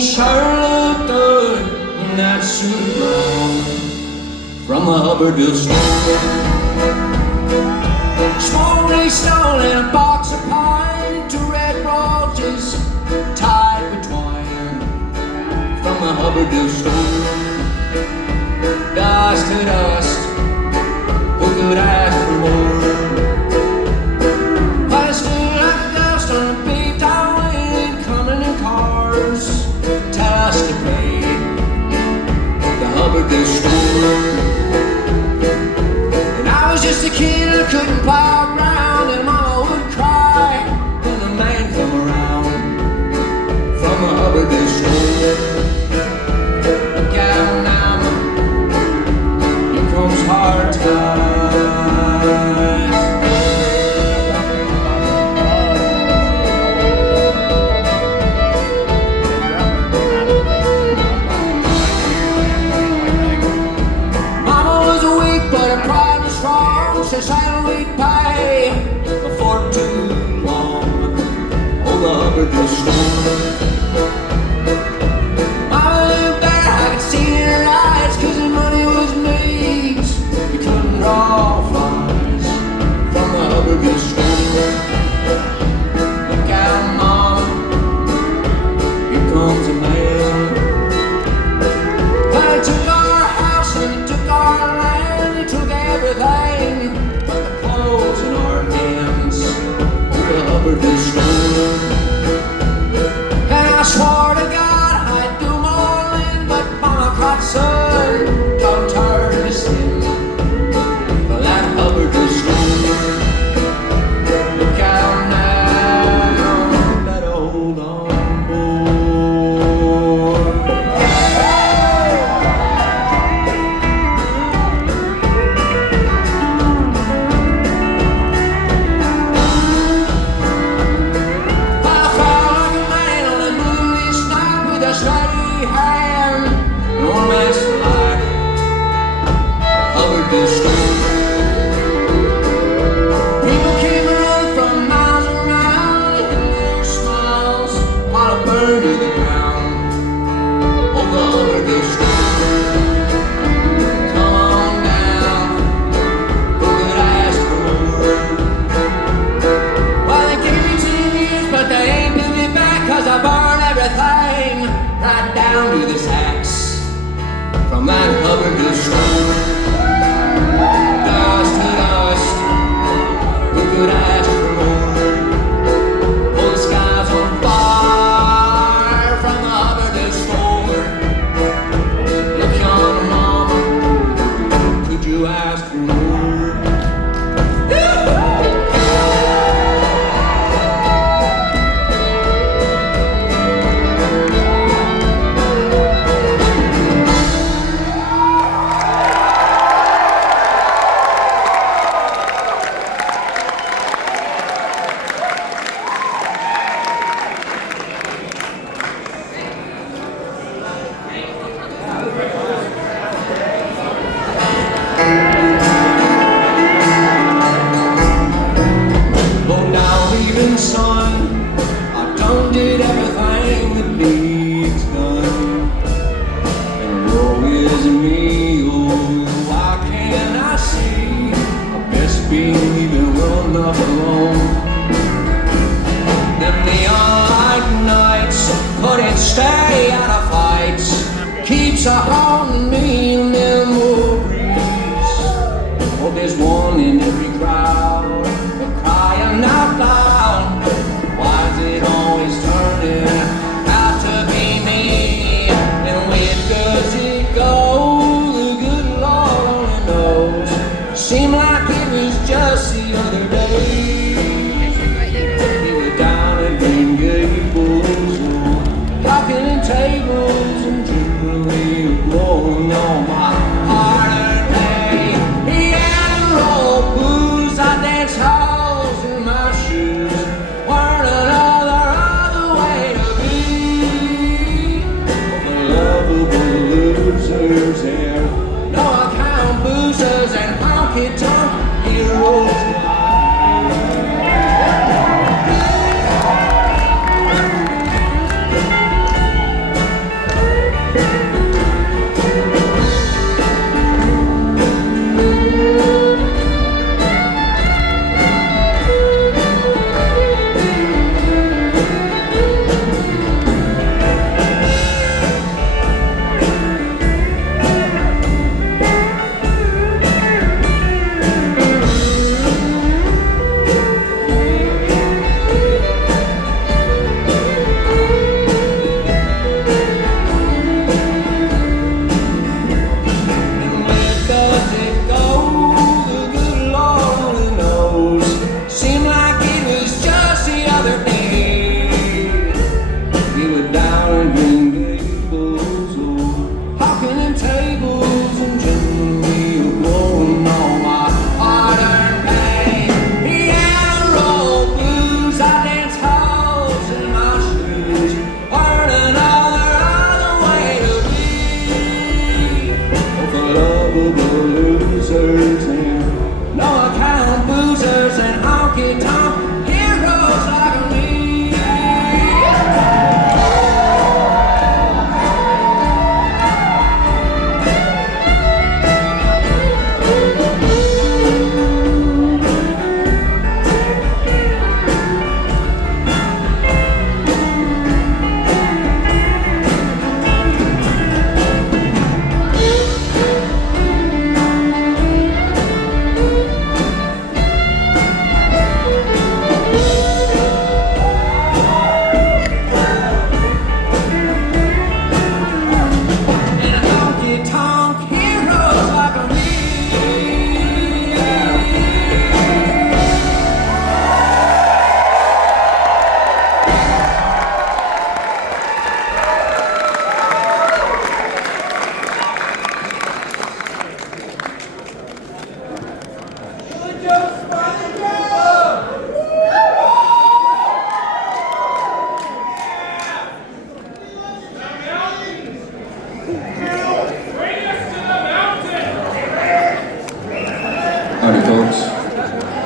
he sure looked good in that suit brown from the Hubbardville store. Smoky stone and a box of pine, 2 red roses tied with twine from the Hubbardville store. Dust to dust, who could ask for more? I stood like a ghost on a paved highway, coming in cars, tell us to pay the Hubbardville store. And I was just a kid that couldn't plow around, and Mama would cry when the man come around from the Hubbardville store. Look out now, here comes hard times. Says how we'd pay before too long on the Hubbardville store. I looked back, I could see in her eyes, 'cause the money was made. We couldn't draw flies from the Hubbardville store. Look out, Mama, here comes a man. They took our house and they took our land, they took everything in our hands, the Hubbardville store. And I swore to God I'd do them all in, but Mama caught son, don't turn to sin for that Hubbardville store. Look out now, better hold on, boy. Steady hand, no mess like Hubbardville store. People came running from miles around, and their smiles while it burned to the ground on the Hubbardville store. Come on down, who could ask for more? Well, they gave me 10 years, but they ain't give me back, 'cause I burned everything right down to the sacks from that Hubbardville store. Dust to dust, who could ask for more? Oh, the sky's on fire from the Hubbardville store. Look yonder, Mama, could you ask for more? Son, I done did everything that needs done, and woe is me, oh, why can't I see? I best be leaving well enough alone. Them neon light nights couldn't stay out of fights, keeps a haunting me in memories. Oh, there's one in every crowd, crying out loud. Why is it always turning out to be me? And where does it go? The good Lord only knows. Seemed like it was just the other day. We were down at Green Gables, talking in tables and generally going on.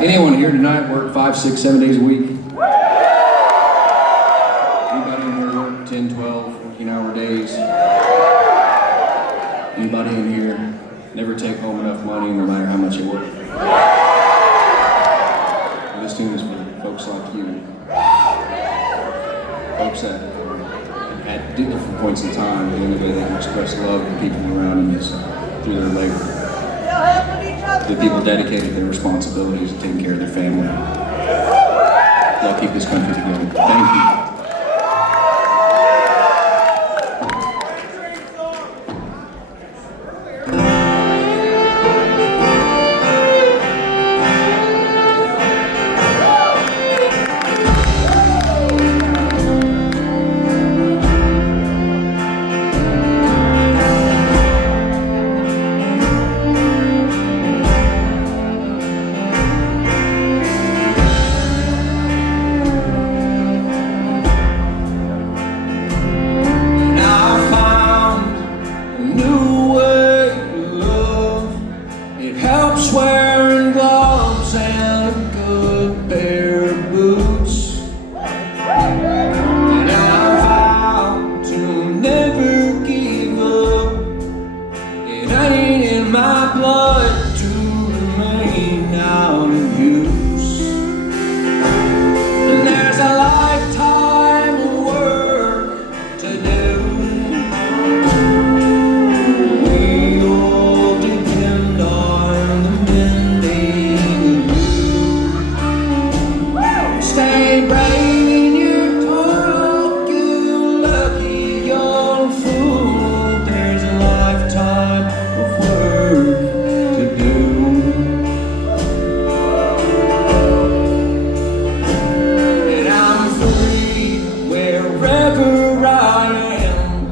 Anyone here tonight work 5, 6, 7 days a week? Anybody in here work 10, 12, 14-hour days? Anybody in here never take home enough money no matter how much you work? Well, this tune is for folks like you. Folks that at different points in time, the only way they can express love to people around them is through their labor. The people dedicated their responsibilities to taking care of their family. They'll keep this country together. Thank you. Wearing gloves and a good pair of boots, and I vow to never give up. It ain't in my blood to remain out of use, and there's a lifetime of work to do. We all depend on stay brave in your talk, you lucky young fool. There's a lifetime of work to do. And I'm free wherever I am,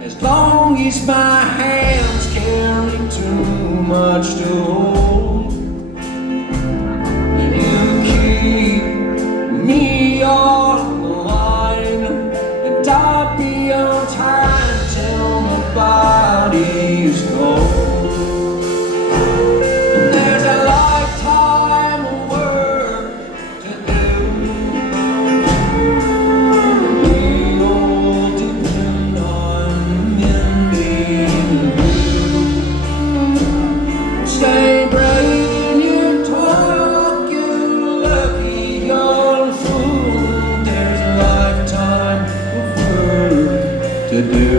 as long as my hands carry too much to hold. Me on the line, and I'll be on time till my body's cold. There's a lifetime of work to do. We all depend on mending you. Stay brave in your talk, you lucky young fool. There's a lifetime of work to do.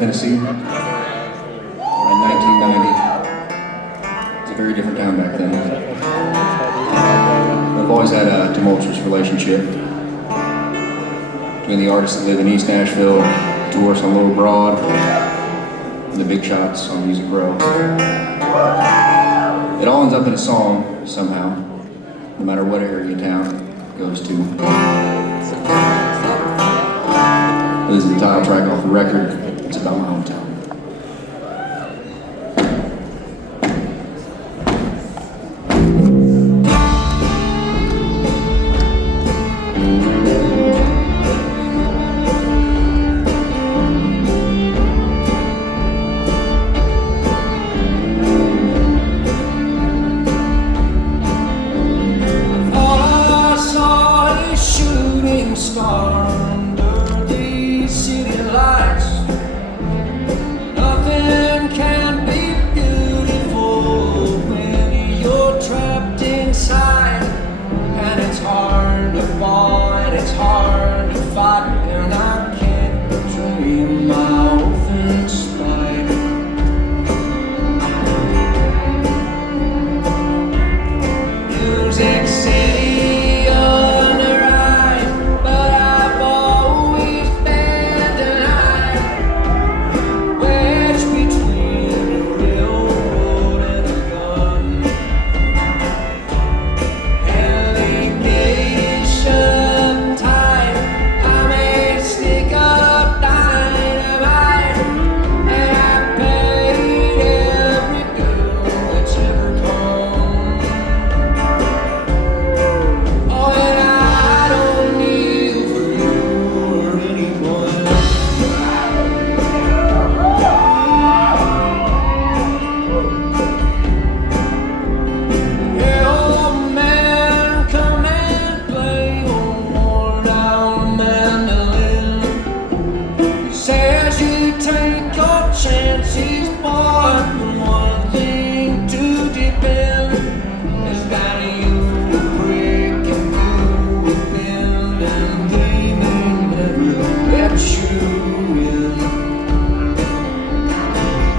Tennessee in 1990. It's a very different time back then. I've always had a tumultuous relationship between the artists that live in East Nashville, tourists on Little Broad, and the big shots on Music Row. It all ends up in a song somehow, no matter what area of town it goes to. This is the title track off the record. It's about my hometown.